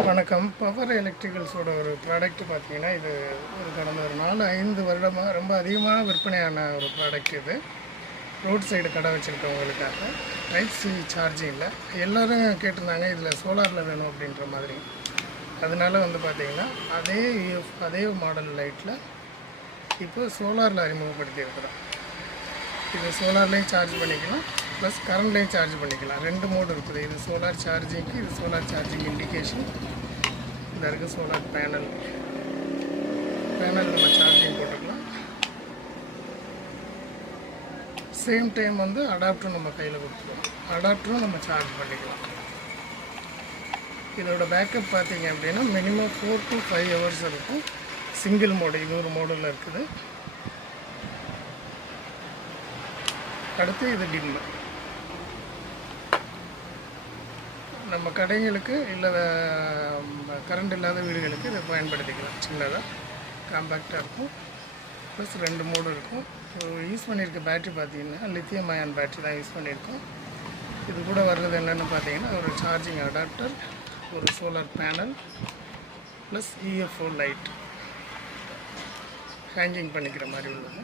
வணக்கம். பவர் எலக்ட்ரிக்கல்ஸோட ஒரு ப்ராடக்ட் பார்த்தீங்கன்னா, இது கடந்த ஒரு 4-5 வருடமாக ரொம்ப அதிகமாக விற்பனையான ஒரு ப்ராடக்ட் இது. ரோட் சைடு கடை வச்சுருக்கவங்களுக்காக டைப் சி சார்ஜிங்கில் எல்லோரும் கேட்டிருந்தாங்க, இதில் சோலாரில் வேணும் அப்படின்ற மாதிரி. அதனால பார்த்திங்கன்னா அதே மாடல் லைட்டில் இப்போ சோலாரில் அறிமுகப்படுத்தியிருக்கிறோம். இது சோலார்லேயும் சார்ஜ் பண்ணிக்கலாம், ப்ளஸ் கரண்ட்லேயும் சார்ஜ் பண்ணிக்கலாம். 2 மோடு இருக்குது. இது சோலார் சார்ஜிங்க்கு, இது சோலார் சார்ஜிங் இண்டிகேஷன். இதில் இருக்குது சோலார் பேனல் நம்ம சார்ஜிங் போட்டுக்கலாம். சேம் டைம் அடாப்டரும் நம்ம கையில் கொடுத்துருவோம். அடாப்டரும் நம்ம சார்ஜ் பண்ணிக்கலாம். இதோட பேக்கப் பார்த்திங்க அப்படின்னா மினிமம் 4 to 5 ஹவர்ஸ் இருக்கும். சிங்கிள் மோடு, இது ஒரு மோடில் இருக்குது. அடுத்து இது டிம்மு. நம்ம கடைகளுக்கு இல்லை கரண்ட் இல்லாத வீடுகளுக்கு இதை பயன்படுத்திக்கலாம். சின்னதாக காம்பேக்டாக இருக்கும். ப்ளஸ் 2 மோடு இருக்கும். யூஸ் பண்ணியிருக்க பேட்ரி பார்த்திங்கன்னா லித்தியம் அயான் பேட்ரி தான் யூஸ் பண்ணியிருக்கோம். இது கூட வர்றது என்னென்னு பார்த்தீங்கன்னா ஒரு சார்ஜிங் அடாப்டர், ஒரு solar panel, plus EFO light hanging பண்ணிக்கிற மாதிரி உள்ளது.